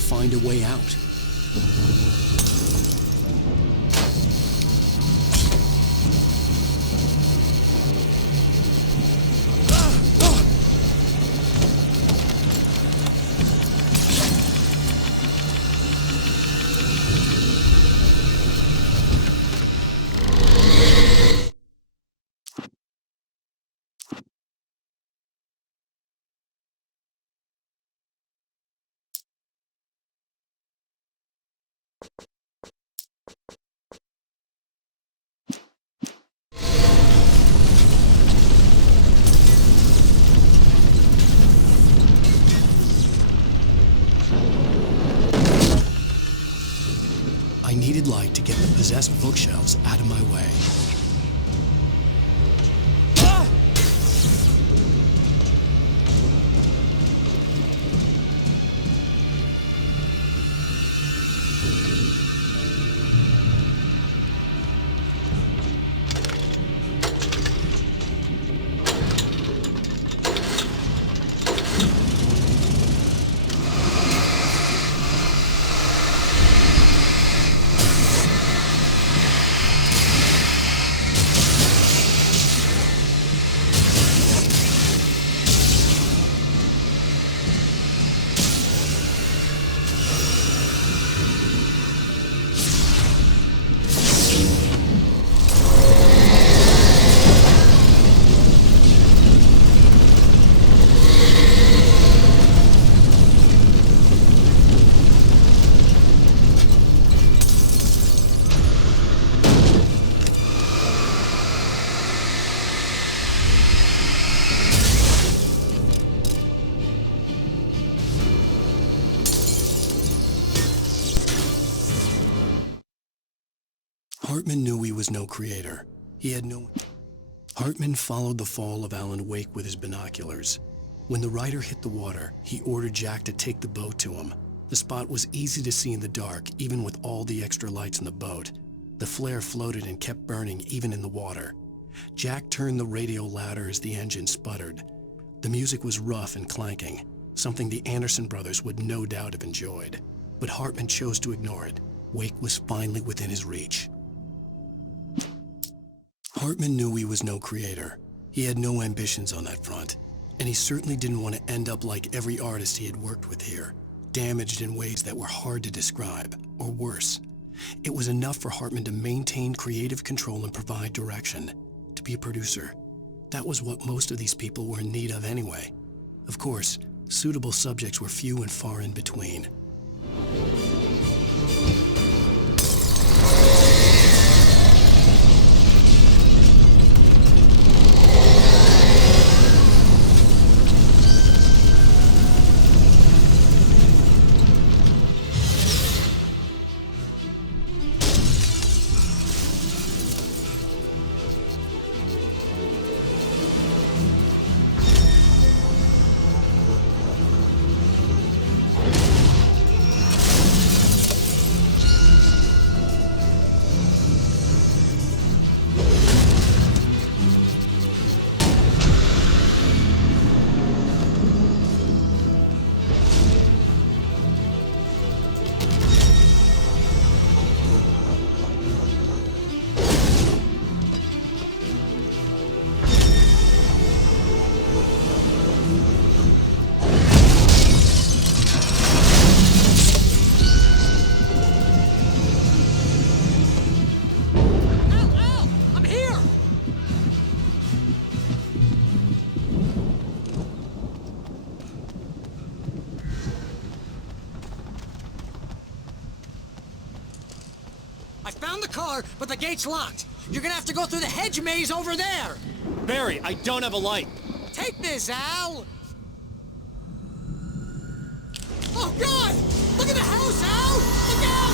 to find a way out. I needed light to get the possessed bookshelves out of my way. Hartman knew he was no creator. Hartman followed the fall of Alan Wake with his binoculars. When the rider hit the water, he ordered Jack to take the boat to him. The spot was easy to see in the dark, even with all the extra lights in the boat. The flare floated and kept burning even in the water. Jack turned the radio louder as the engine sputtered. The music was rough and clanking, something the Anderson brothers would no doubt have enjoyed. But Hartman chose to ignore it. Wake was finally within his reach. Hartman knew he was no creator. He had no ambitions on that front, and he certainly didn't want to end up like every artist he had worked with here, damaged in ways that were hard to describe, or worse. It was enough for Hartman to maintain creative control and provide direction, to be a producer. That was what most of these people were in need of anyway. Of course, suitable subjects were few and far in between. I found the car, but the gate's locked. You're gonna have to go through the hedge maze over there. Barry, I don't have a light. Take this, Al. Oh, God! Look at the house, Al! Look out!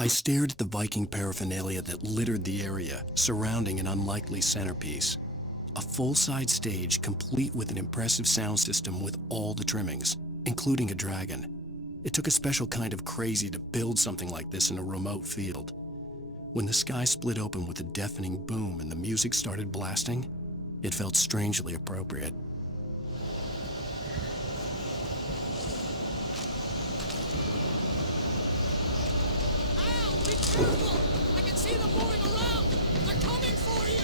I stared at the Viking paraphernalia that littered the area, surrounding an unlikely centerpiece. A full-size stage complete with an impressive sound system with all the trimmings, including a dragon. It took a special kind of crazy to build something like this in a remote field. When the sky split open with a deafening boom and the music started blasting, it felt strangely appropriate. Al, be careful! I can see them moving around! They're coming for you!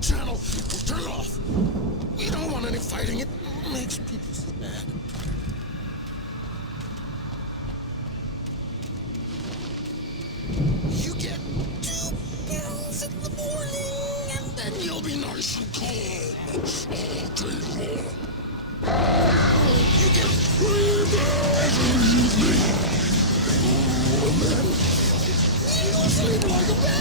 Channel, we'll turn it off. We don't want any fighting. It makes people sad. You get 2 pills in the morning, and then you'll be nice and calm all day long. You get 3 pills in the evening. And then you'll sleep like a baby.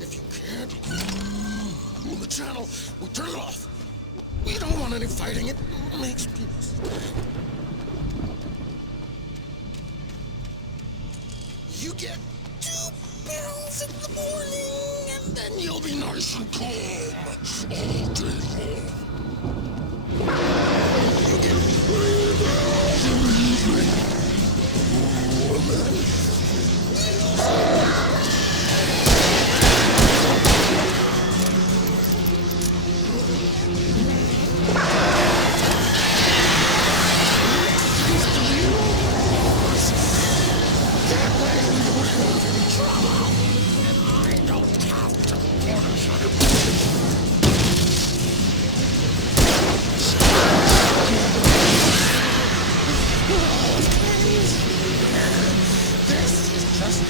If you can't on the channel, we'll turn it off. We don't want any fighting. It makes people sad. You get 2 pills in the morning, and then you'll be nice and calm all day long. You get 3 pills in the evening. And then you'll sleep. This is just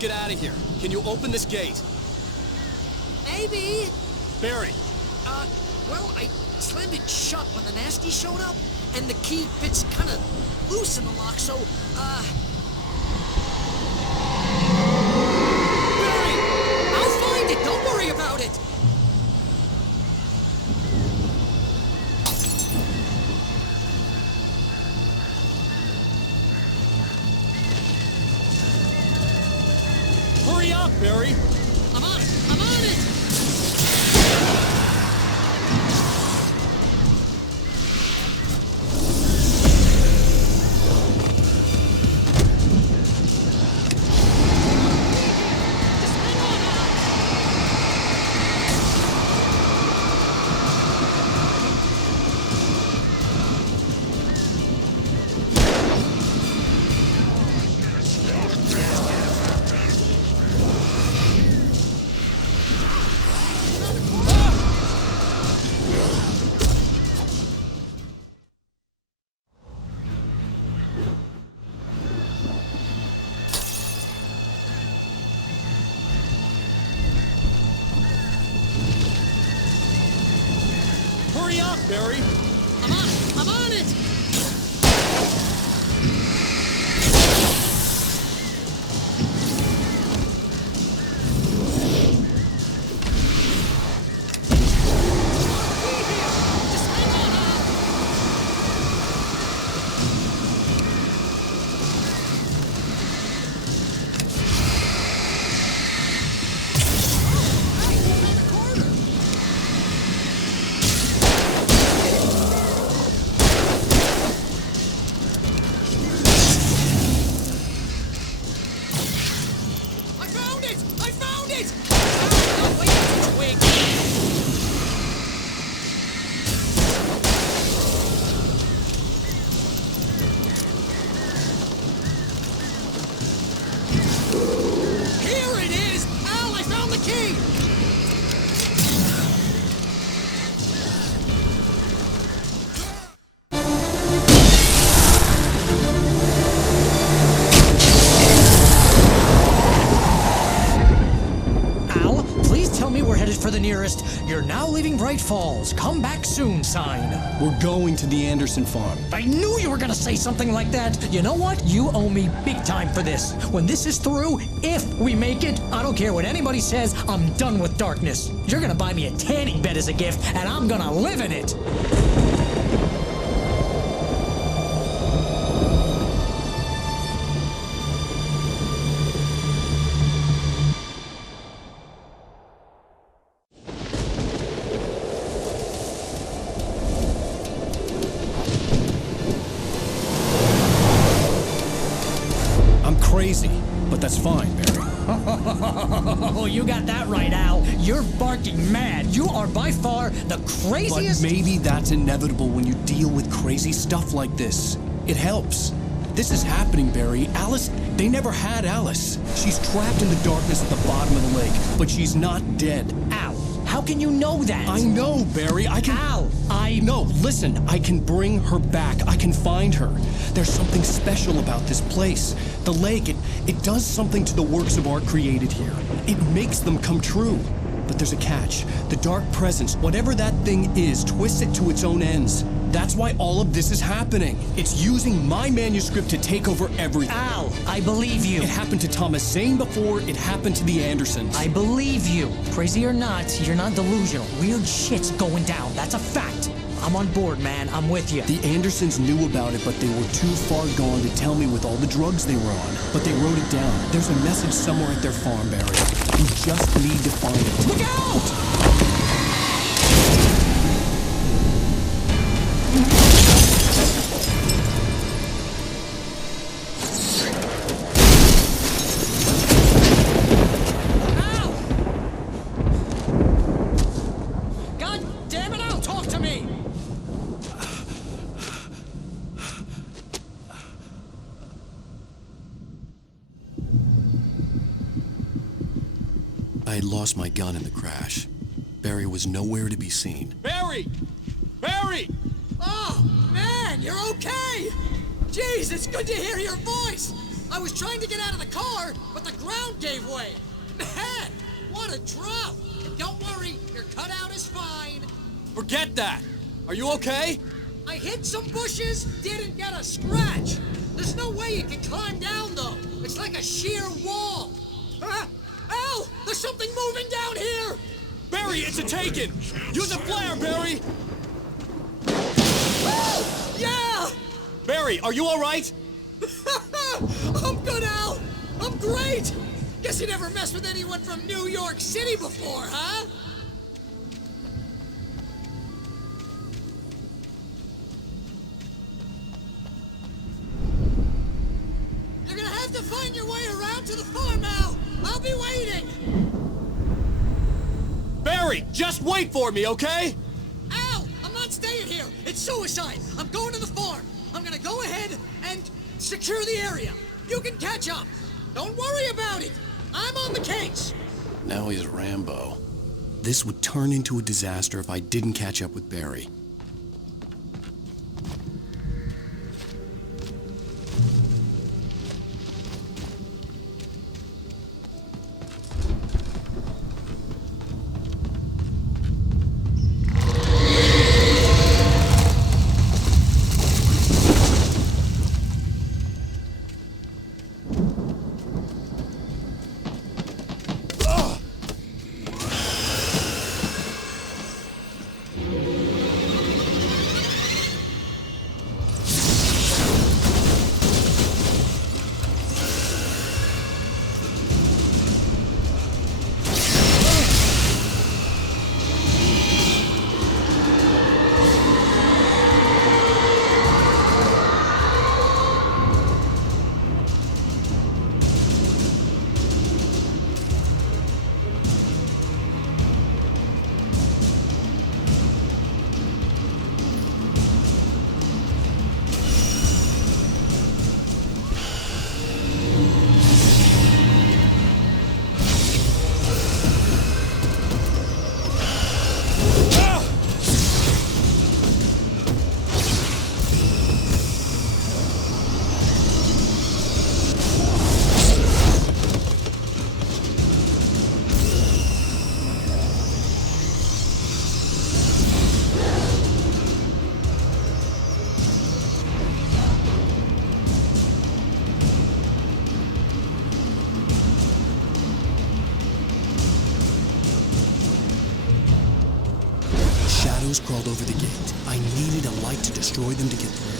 Let's get out of here. Can you open this gate? Maybe. Barry, Well, I slammed it shut when the nasty showed up, and the key fits kind of loose in the lock, so, Barry! I'll find it! Don't worry about it! hurry up, Barry! I'm on it! I'm on it! Hurry up, Barry! I'm on it! I'm on it! Just hang on, Hey, he's on the corner! I found it! I found it! Oh, no, wait, it's a twig. Here it is! Al, I found the key! Al, please tell me we're headed for the nearest "You're now leaving Bright Falls. Come back soon" sign. We're going to the Anderson farm. I knew you were gonna say something like that. You know what? You owe me big time for this. When this is through, if we make it, I don't care what anybody says, I'm done with darkness. You're gonna buy me a tanning bed as a gift, and I'm gonna live in it. I'm crazy, but that's fine, Barry. Oh, you got that right, Al. You're barking mad. You are by far the But craziest. maybe that's inevitable when you deal with crazy stuff like this. It helps. This is happening, Barry. Alice, they never had Alice. She's trapped in the darkness at the bottom of the lake, but she's not dead. Al, how can you know that? I know, Barry. I can... Al, No, listen. I can bring her back. I can find her. There's something special about this place. The lake, it does something to the works of art created here. It makes them come true. But there's a catch. The dark presence, whatever that thing is, twists it to its own ends. That's why all of this is happening. It's using my manuscript to take over everything. Al, I believe you. It happened to Thomas Zane before, it happened to the Andersons. I believe you. Crazy or not, you're not delusional. Weird shit's going down. That's a fact. I'm on board, man. I'm with you. The Andersons knew about it, but they were too far gone to tell me with all the drugs they were on. But they wrote it down. There's a message somewhere at their farm, Barry. We just need to find it. Look out! Al! God damn it, Al, talk to me! I had lost my gun in the crash. Barry was nowhere to be seen. Barry! Barry! Oh, man, you're okay! Jeez, it's good to hear your voice! I was trying to get out of the car, but the ground gave way. Man, what a drop! Don't worry, your cutout is fine. Forget that! Are you okay? I hit some bushes, didn't get a scratch. There's no way you can climb down, though. It's like a sheer wall. Al! There's something moving down here! Barry, it's a taken! Use a flare, Barry! Yeah! Barry, are you alright? I'm good, Al! I'm great! Guess you never messed with anyone from New York City before, huh? You're gonna have to find your way around to the farm, Al! I'll be waiting! Barry, just wait for me, okay? Al! I'm not staying here! It's suicide! I'm going to the farm! I'm gonna go ahead and secure the area! You can catch up! Don't worry about it! I'm on the case! Now he's Rambo. This would turn into a disaster if I didn't catch up with Barry. Shadows crawled over the gate. I needed a light to destroy them to get through.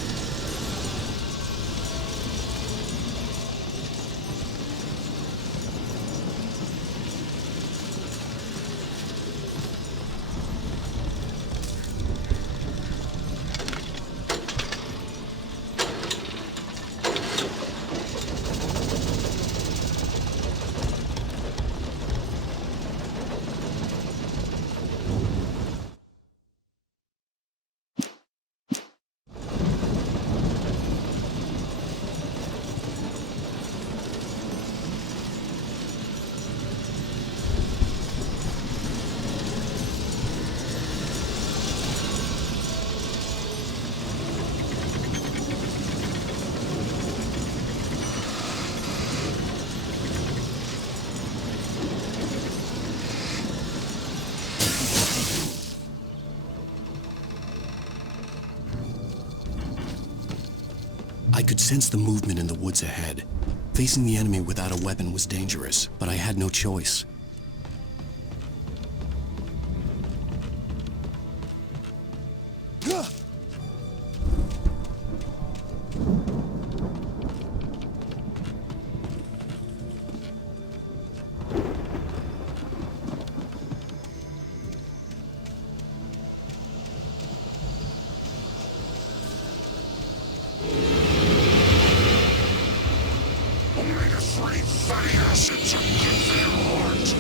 I could sense the movement in the woods ahead. Facing the enemy without a weapon was dangerous, but I had no choice. Omega-3 fatty acids are good for your heart.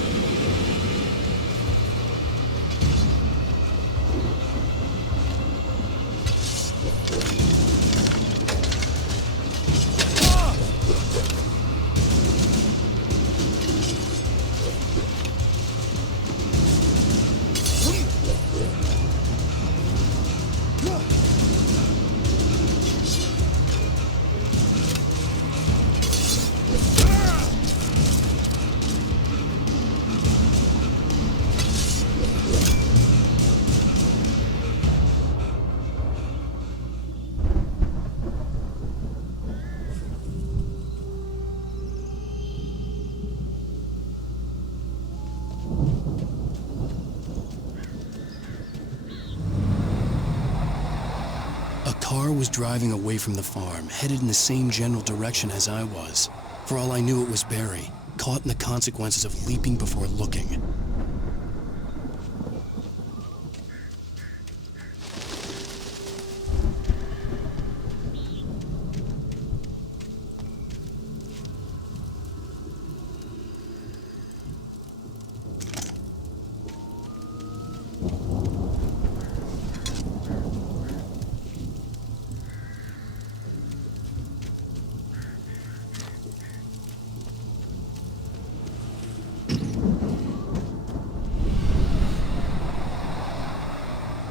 car was driving away from the farm, headed in the same general direction as I was. For all I knew, it was Barry, caught in the consequences of leaping before looking.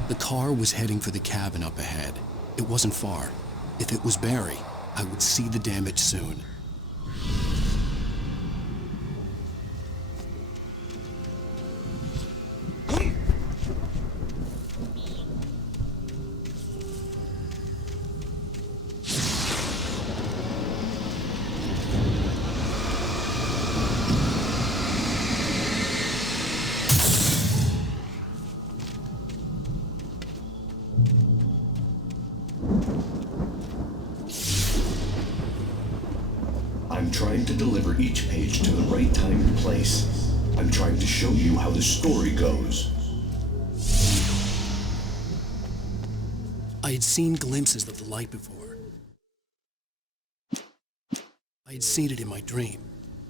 The car was heading for the cabin up ahead. It wasn't far. If it was Barry, I would see the damage soon. I'm trying to deliver each page to the right time and place. I'm trying to show you how the story goes. I had seen glimpses of the light before. I had seen it in my dream.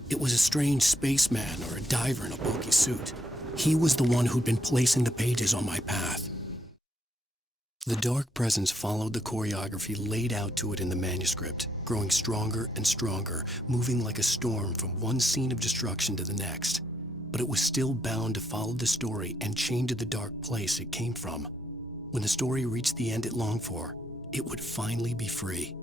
It was a strange spaceman or a diver in a bulky suit. He was the one who'd been placing the pages on my path. The dark presence followed the choreography laid out to it in the manuscript, growing stronger and stronger, moving like a storm from one scene of destruction to the next. But it was still bound to follow the story and chain to the dark place it came from. When the story reached the end it longed for, it would finally be free.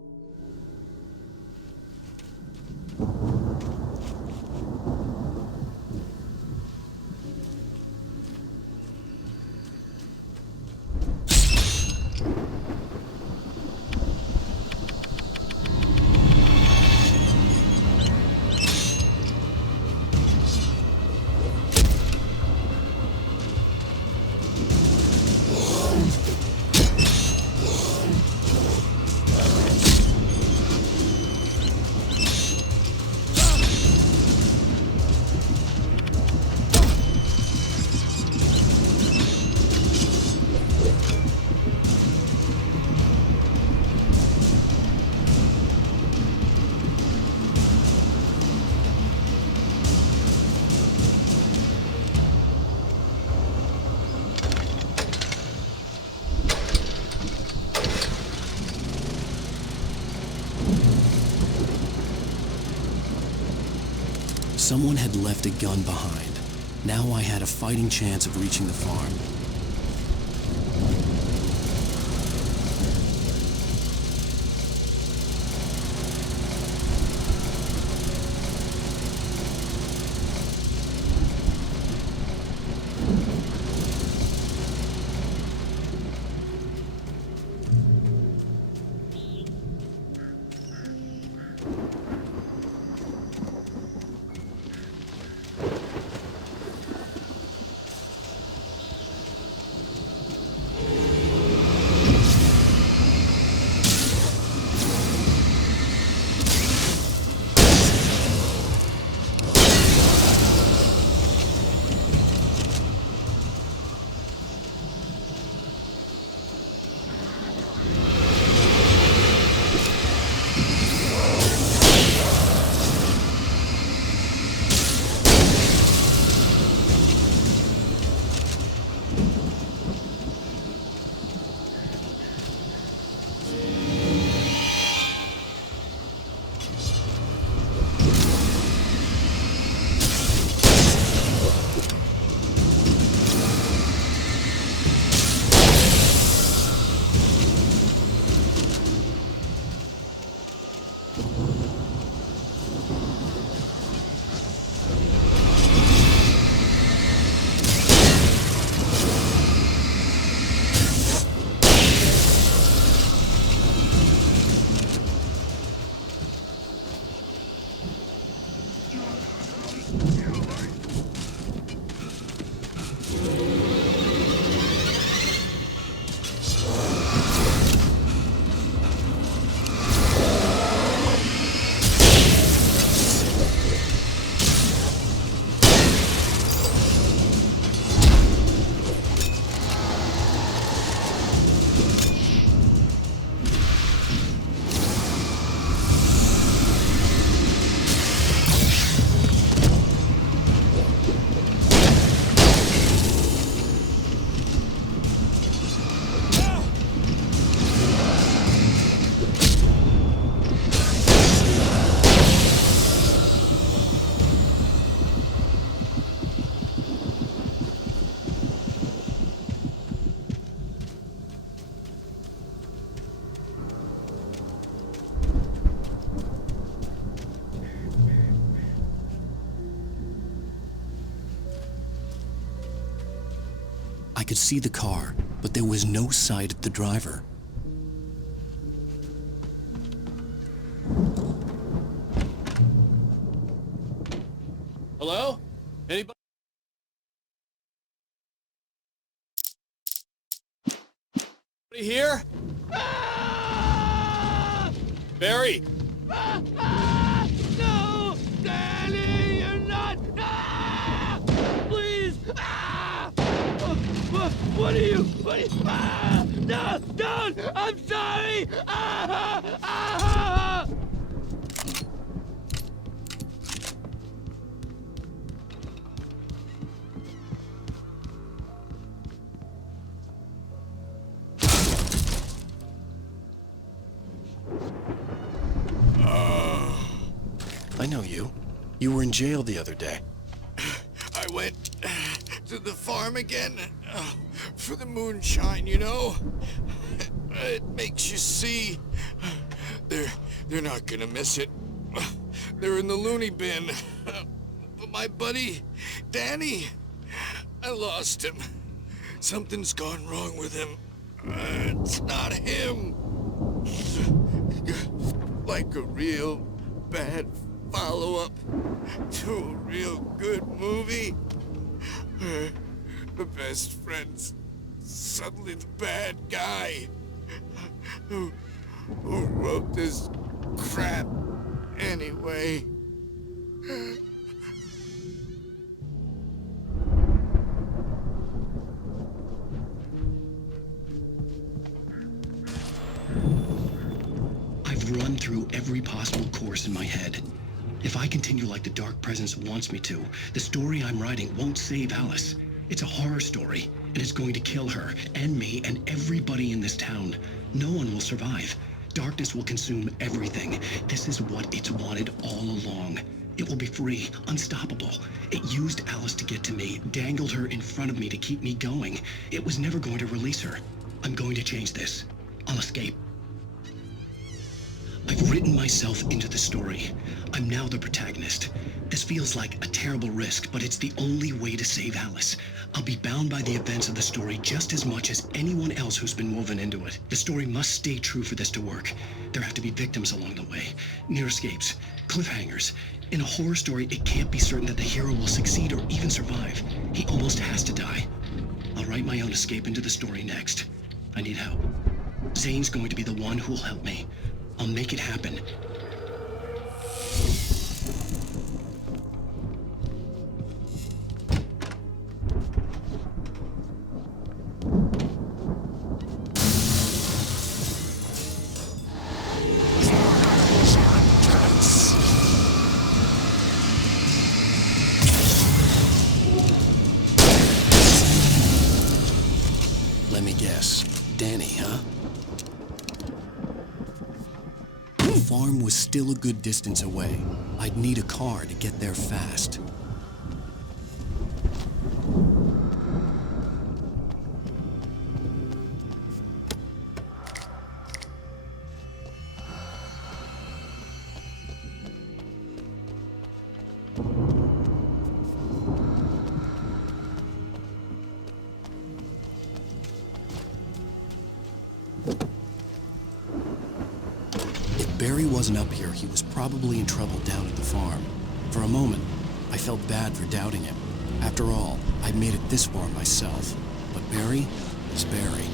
Someone had left a gun behind. Now I had a fighting chance of reaching the farm. I could see the car, but there was no sight of the driver. Hello? Anybody? Here? Barry! No! Danny, you're not! Please! What are you? No! Don't! I'm sorry! I know you. You were in jail the other day. I went to the farm again for the moonshine, you know? It makes you see. They're not gonna miss it. They're in the loony bin. But my buddy, Danny, I lost him. Something's gone wrong with him. It's not him. Like a real bad follow-up to a real good movie. The best friend's suddenly the bad guy who wrote this crap anyway. I've run through every possible course in my head. If I continue like the Dark Presence wants me to, the story I'm writing won't save Alice. It's a horror story, and it's going to kill her, and me, and everybody in this town. No one will survive. Darkness will consume everything. This is what it's wanted all along. It will be free, unstoppable. It used Alice to get to me, dangled her in front of me to keep me going. It was never going to release her. I'm going to change this. I'll escape. I've written myself into the story. I'm now the protagonist. This feels like a terrible risk, but it's the only way to save Alice. I'll be bound by the events of the story just as much as anyone else who's been woven into it. The story must stay true for this to work. There have to be victims along the way, near escapes, cliffhangers. In a horror story, it can't be certain that the hero will succeed or even survive. He almost has to die. I'll write my own escape into the story next. I need help. Zane's going to be the one who'll help me. I'll make it happen. Let me guess. Danny, huh? The farm was still a good distance away. I'd need a car to get there fast. If Barry wasn't up here, he was probably in trouble down at the farm. For a moment, I felt bad for doubting him. After all, I'd made it this far myself. But Barry is Barry.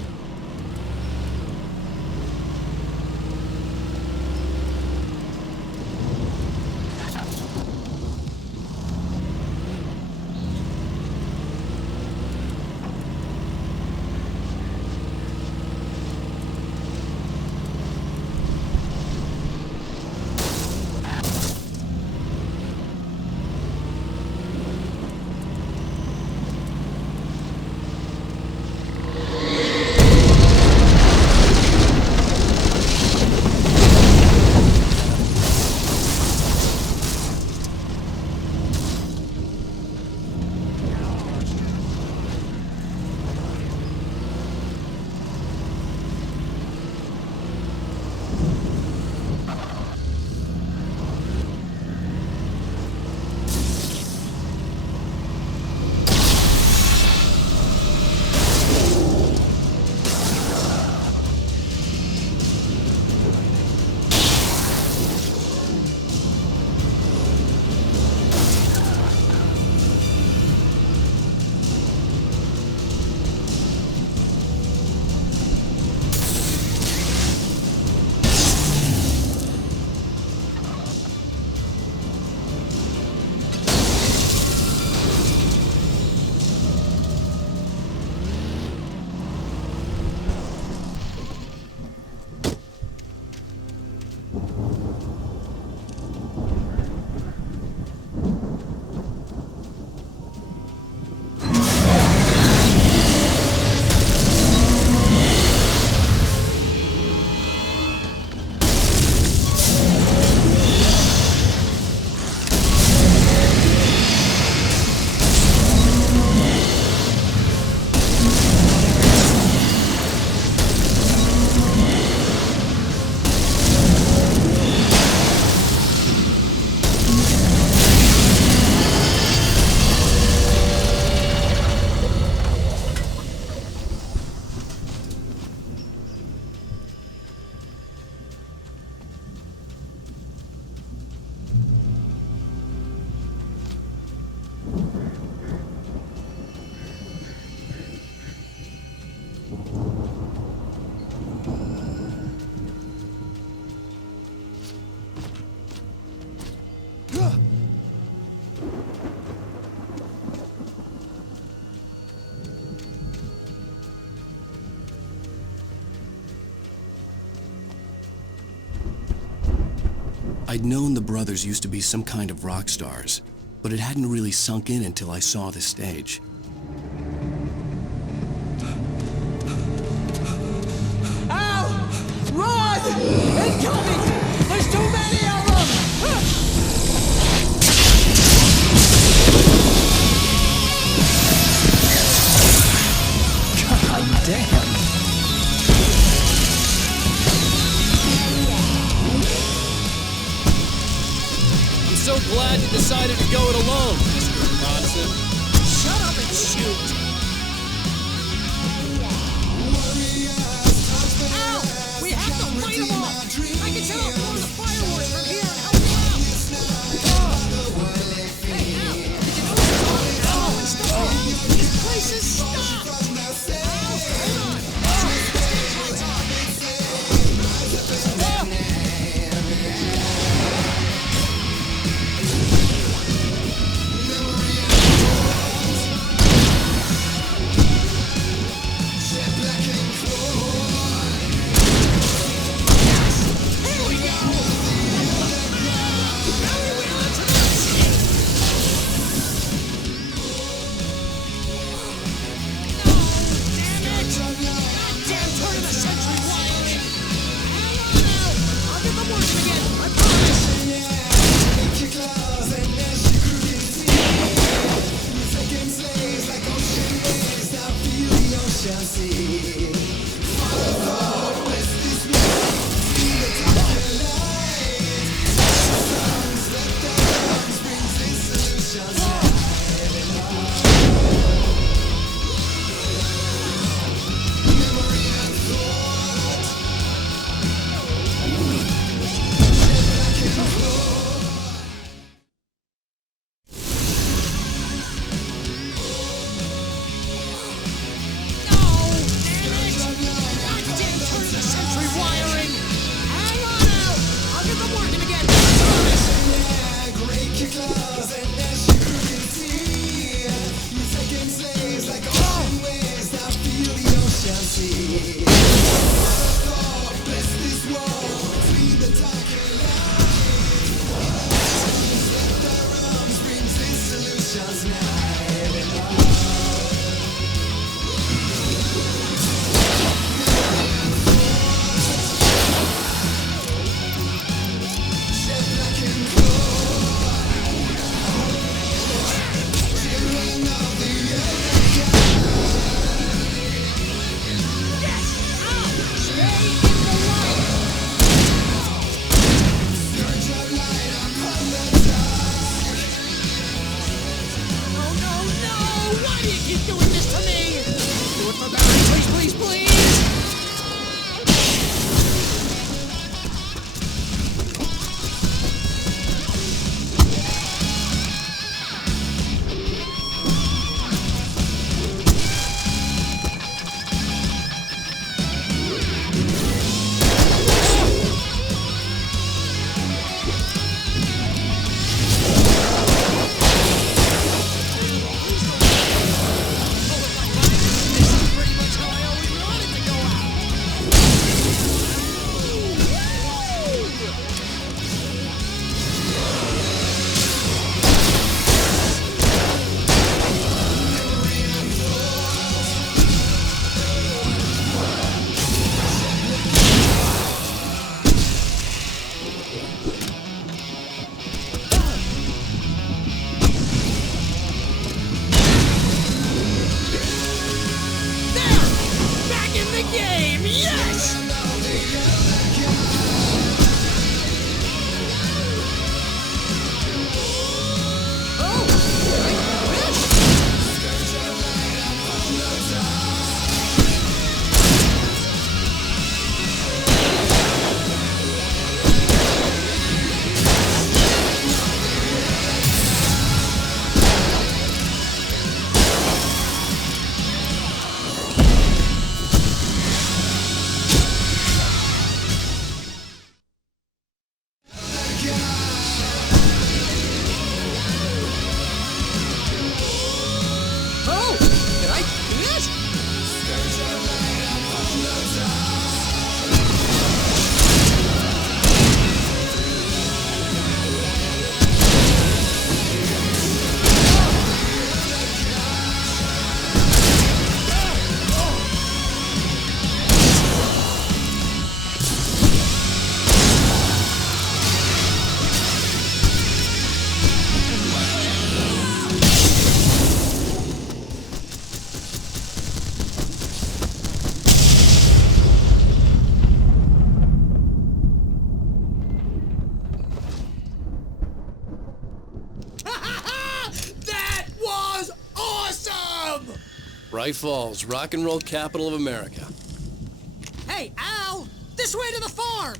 I'd known the brothers used to be some kind of rock stars, but it hadn't really sunk in until I saw the stage. Al! Run! Incoming! There's too many of them! God damn! I'm so glad you decided to go it alone, Mr. Bronson. Shut up and shoot! Al! We have to fight them all! I can set off more of the fireworks from here and help you out! Hey, Al! Did you notice all the ammo and stuff? This place is stopped! Al, hold on! Lights on! Here we go! Now we wheel it to the sea! No, damn it! Goddamn turn of the century wiring! Hang on now! I'll get them working again, I promise! Bright Falls, rock and roll capital of America. Hey, Al! This way to the farm!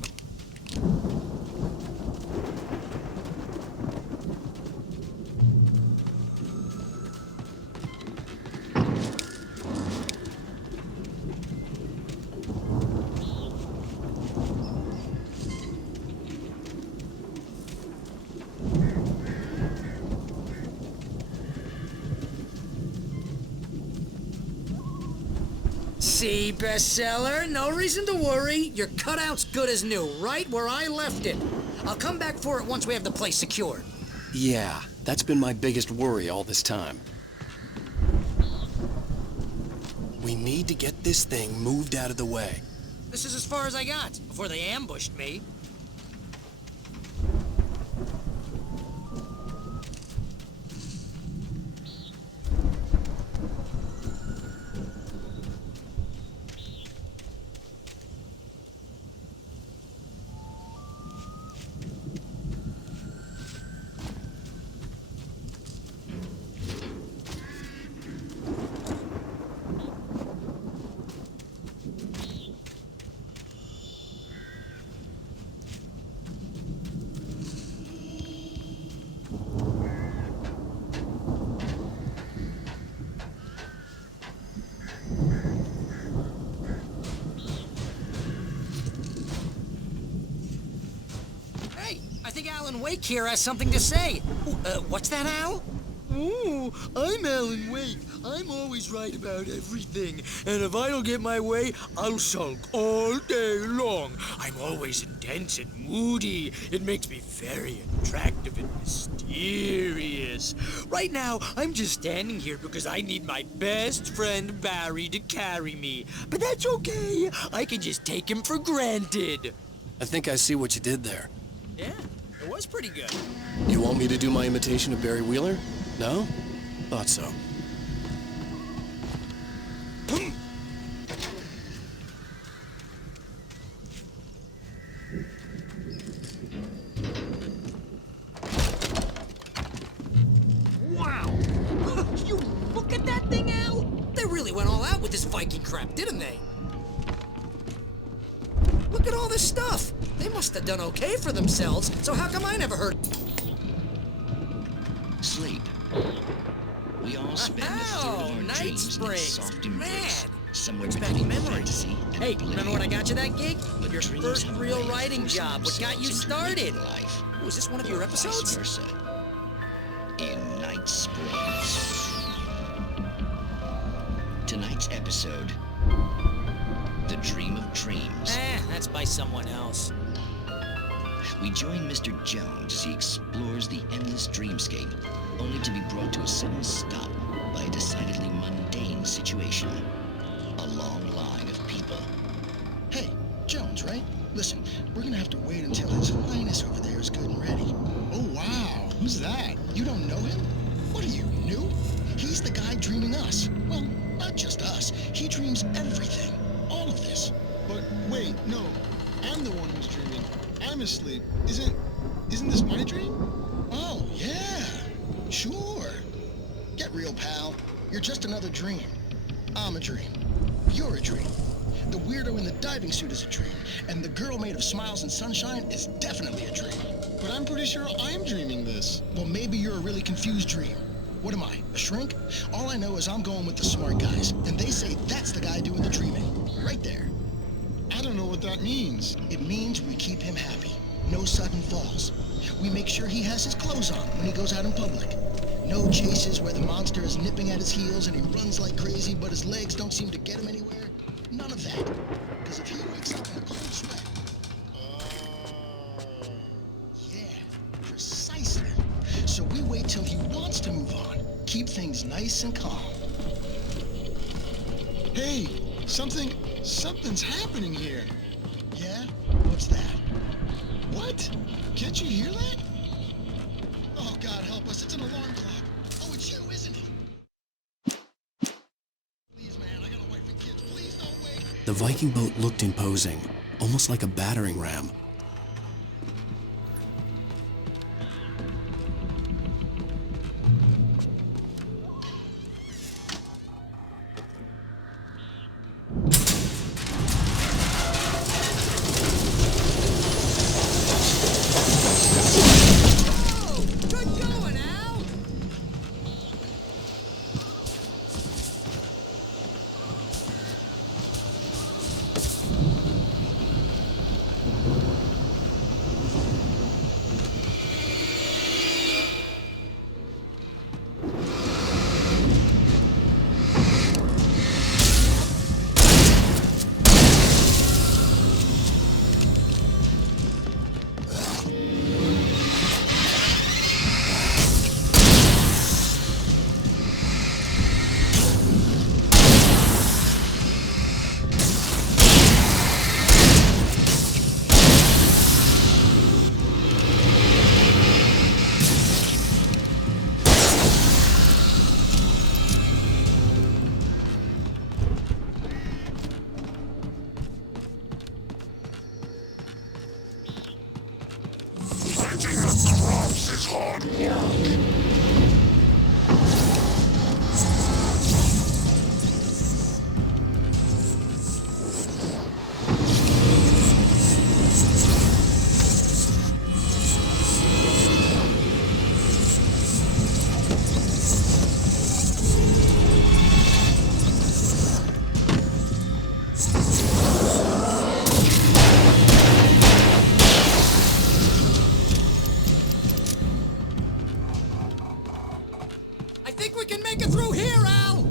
See, bestseller, no reason to worry. Your cutout's good as new, right where I left it. I'll come back for it once we have the place secured. Yeah, that's been my biggest worry all this time. We need to get this thing moved out of the way. This is as far as I got before they ambushed me. Wake here has something to say. What's that, Al? Ooh, I'm Alan Wake. I'm always right about everything. And if I don't get my way, I'll sulk all day long. I'm always intense and moody. It makes me very attractive and mysterious. Right now, I'm just standing here because I need my best friend Barry to carry me. But that's okay. I can just take him for granted. I think I see what you did there. Yeah, it was pretty good. You want me to do my imitation of Barry Wheeler? No? Thought so. Wow! You look at that thing, Al! They really went all out with this Viking crap, didn't they? Look at all this stuff! They must have done okay for themselves, so how come I never heard... Sleep. We all spend a third of our Night dreams in its Springs. soft embrace. Man. Somewhere It's back between in memory. fantasy and Hey, oblivion. remember when I got you that gig? But Your dreams first have a real way of writing forcing job. What got you themselves into started? real life. Was this one of your Or episodes? Vice versa. In Night Springs. Tonight's episode, The Dream of Dreams. That's by someone else. We join Mr. Jones as he explores the endless dreamscape, only to be brought to a sudden stop by a decidedly mundane situation. A long line of people. Hey, Jones, right? Listen, we're gonna have to wait until his highness over there is good and ready. Oh, wow. Who's that? You don't know him? What are you, new? He's the guy dreaming us. Well, not just us. He dreams everything. All of this. But wait, no. I'm the one who's dreaming. I'm asleep. Isn't this my dream? Oh, yeah. Sure. Get real, pal. You're just another dream. I'm a dream. You're a dream. The weirdo in the diving suit is a dream. And the girl made of smiles and sunshine is definitely a dream. But I'm pretty sure I'm dreaming this. Well, maybe you're a really confused dream. What am I, a shrink? All I know is I'm going with the smart guys. And they say that's the guy doing the dreaming. Right there. I don't know what that means. It means we keep him happy. No sudden falls. We make sure he has his clothes on when he goes out in public. No chases where the monster is nipping at his heels and he runs like crazy, but his legs don't seem to get him anywhere. None of that. Because if he wakes up in a cold sweat... Yeah, precisely. So we wait till he wants to move on. Keep things nice and calm. Hey, something's happening here. Yeah? What's that? What? Can't you hear that? Oh, God help us, it's an alarm clock. Oh, it's you, isn't it? Please, man, I got a wife and kids. Please don't wait. The Viking boat looked imposing, almost like a battering ram. Picking up scraps is hard work. I think we can make it through here, Al!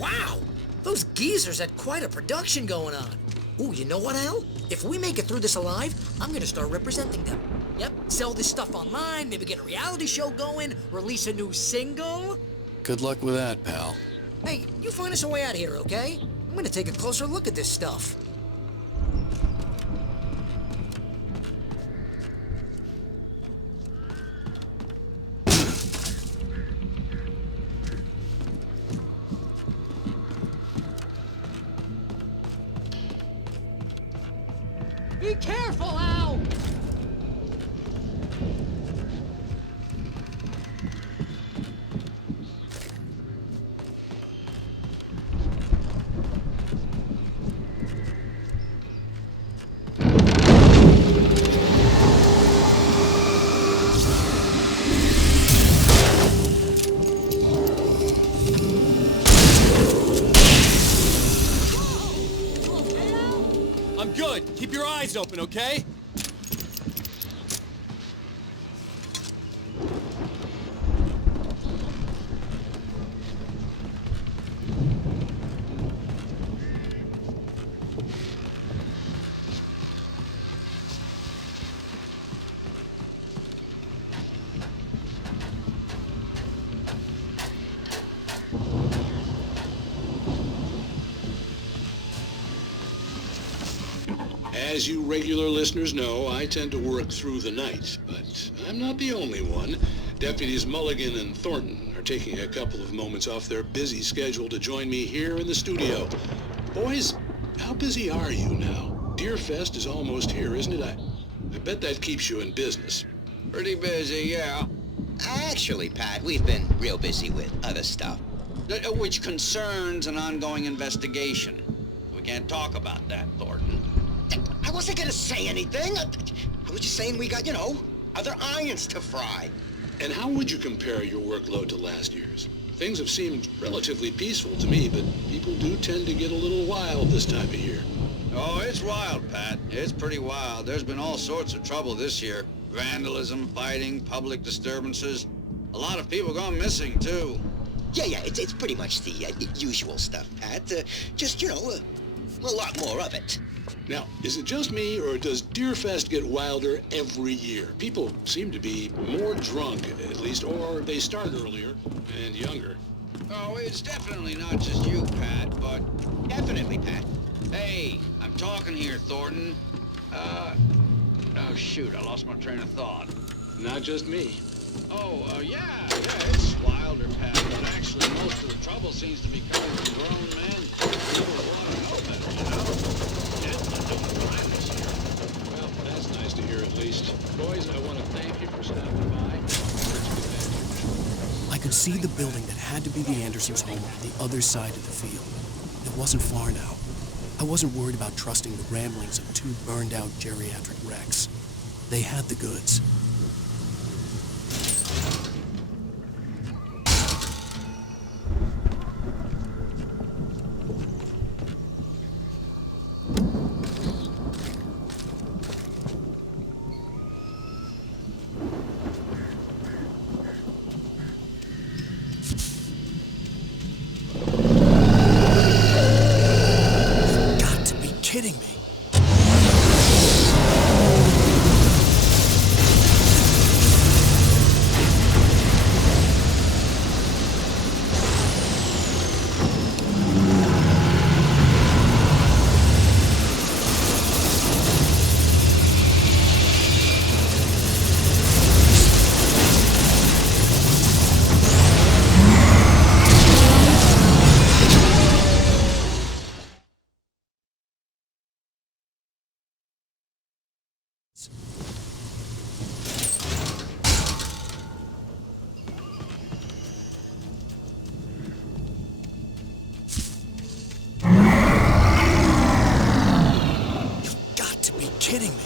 Wow! Those geezers had quite a production going on. Ooh, you know what, Al? If we make it through this alive, I'm gonna start representing them. Yep, sell this stuff online, maybe get a reality show going, release a new single. Good luck with that, pal. Hey, you find us a way out of here, okay? I'm gonna take a closer look at this stuff. Be careful, Al! I'm good. Keep your eyes open, okay? As you regular listeners know, I tend to work through the night, but I'm not the only one. Deputies Mulligan and Thornton are taking a couple of moments off their busy schedule to join me here in the studio. Boys, how busy are you now? Deerfest is almost here, isn't it? I bet that keeps you in business. Pretty busy, yeah. Actually, Pat, we've been real busy with other stuff, which concerns an ongoing investigation. We can't talk about that, Thornton. I wasn't gonna say anything. I was just saying we got, other irons to fry. And how would you compare your workload to last year's? Things have seemed relatively peaceful to me, but people do tend to get a little wild this time of year. Oh, it's wild, Pat. It's pretty wild. There's been all sorts of trouble this year. Vandalism, fighting, public disturbances. A lot of people gone missing, too. Yeah, it's pretty much the usual stuff, Pat. Just, a lot more of it. Now, is it just me, or does Deerfest get wilder every year? People seem to be more drunk, at least, or they start earlier and younger. Oh, it's definitely not just you, Pat, but... Definitely, Pat. Hey, I'm talking here, Thornton. Oh, shoot, I lost my train of thought. Not just me. Yeah, it's wilder, Pat, but actually most of the trouble seems to be coming from grown men. People who want to know better, Kids are doing fine this year. Well, that's nice to hear at least. Boys, I want to thank you for stopping by. I could see the building that had to be the Andersons' home on the other side of the field. It wasn't far now. I wasn't worried about trusting the ramblings of two burned-out geriatric wrecks. They had the goods. Kidding me. You've got to be kidding me.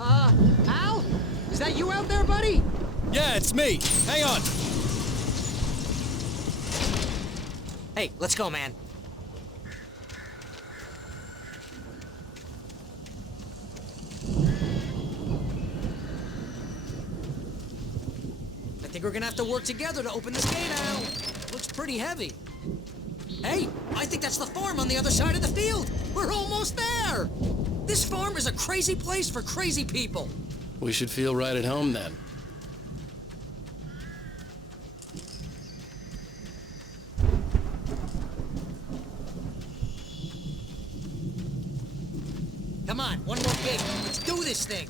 Al? Is that you out there, buddy? Yeah, it's me. Hang on. Hey, let's go, man. I think we're gonna have to work together to open this gate, Al. Looks pretty heavy. Hey, I think that's the farm on the other side of the field. We're almost there. This farm is a crazy place for crazy people. We should feel right at home then. Come on, one more gig. Let's do this thing.